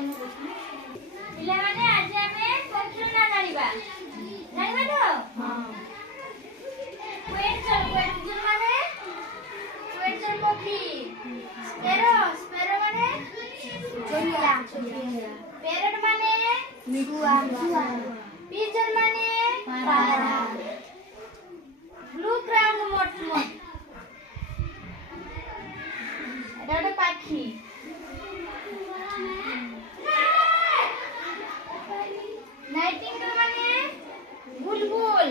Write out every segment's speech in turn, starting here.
ପିଲାମାନେ ଆଜି ଆମେ ପକ୍ଷୀ ନା ଜାଣିବା ତ କ୍ୱେଟଚର ମାନେ କ୍ୱେଟଚର ପକ୍ଷୀ ସ୍ପେରୋ ମାନେ ଚୋରିଆ ପ୍ୟାରଟ୍ ମାନେ ମିଠୁଆ ପିଜନ ମାନେ ପାରା ବ୍ଲୁ କ୍ରାଉନ୍ ମଟମଟ এটা একটা পাখি নাইটিঙ্গেল মানে বুলবুল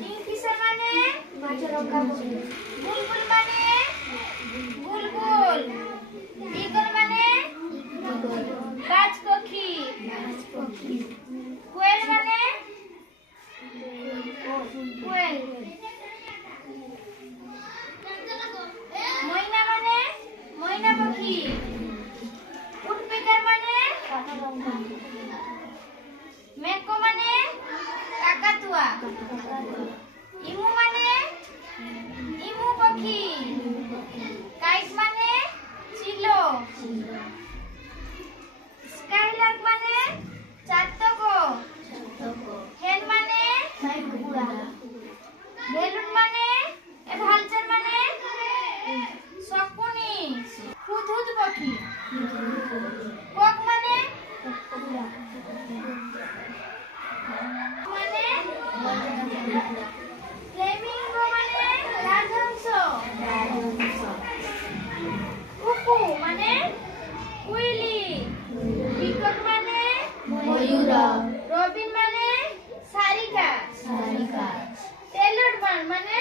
কিংফিশার মানে বুলবুল মানে বুলবুল ঈগল মানে বাজ পাখি কোয়েল মানে কোয়েল ময়না মানে ময়না পাখি উডপেকার মানে মেকো মানে কাকাতুয়া ইমু মানে ইমু পাখি কাইট মানে চিলো স্কাইলার্ক মানে চাতক হেন মানে বেলুন মানে ভালচার মানে শকুনি হুদহুদ পাখি কক মানে ফ্লেমিঙ্গো মানে রাজহংস কুকু মানে কুইলি পিকক মানে ময়ূর রবিন মানে সারিকা টেলর বার্ড মানে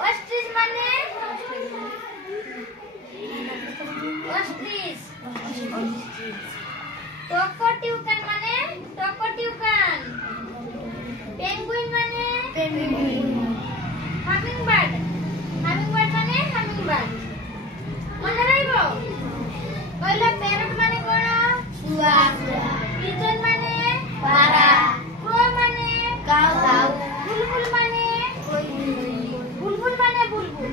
অস্ট্রিচ মানে অস্ট্রিচ টকটিউকান মানে টকটিউকান পেঙ্গুইন মানে পেঙ্গুইন হামিংবার্ড মানে হামিংবার্ড মনে রাখব কইলা প্যারট মানে কোন শুয়া পিজন মানে পারা ক্রো মানে কাউ বুলবুল মানে বুলবুল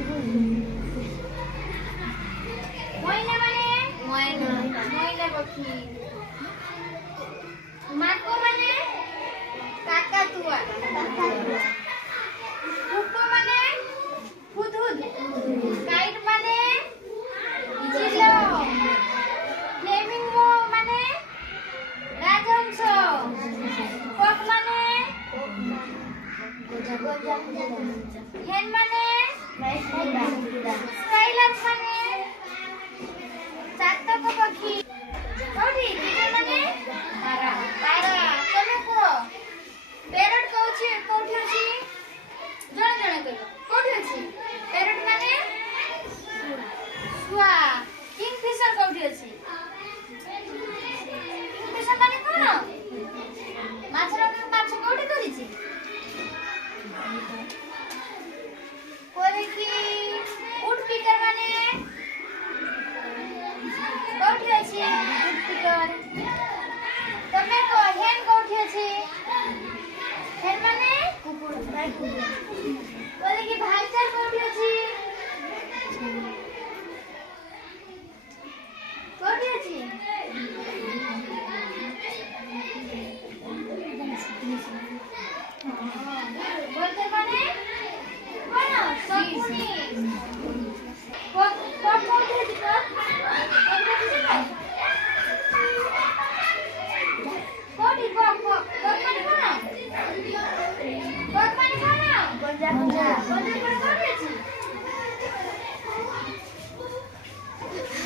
ময়না মানে ময়না পাখি মাকো মানে কাকাতুয়া কুকু মানে হুদহুদ কাইট মানে চিলো ফ্লেমিঙ্গো মানে রাজহংস কক মানে হেন মানে স্কাইলার্ক মানে চাতক পাখি কোটি পিজন মানে পারা তমে কো প্যারট কোঠি আছে জଣେ କହିବ କୋଠି ଅଛି ପ୍ୟାରଟ୍ ମାନେ ଶୁଆ କିଙ୍ଗଫିଶର କୋଠି ଅଛି କିଙ୍ଗଫିଶର ମାନେ କଣ ମାଛ କୋଠି କରିଛି କୋଠି ଉଡପିକର ମାନେ କୋଠି ଅଛି ଉଡପିକର ତମେ କହ ହେନ୍ କୋଠି ଅଛି হেন মানে কুকুর বলে কি ভালচার কোটি আছে কোটি আছে বলতে মানে কোন শকুনি কক কোটি আছে কোটি কক মানে কোন কক মানে কোন গঞ্জা করে কোটি আছে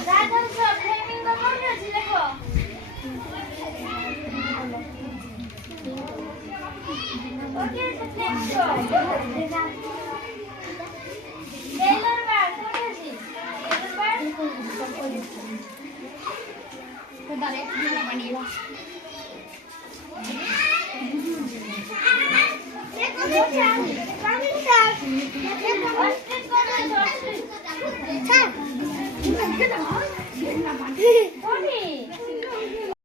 রাজহংস ফ্লেমিঙ্গো কোটি আছে দেখো কোটি আছে ফ্লেমিঙ্গো টেলর বার্ড কোটি আছে টেলর বার্ড তো ডাইরেক্ট ভিডিও বানিয়ে দেখো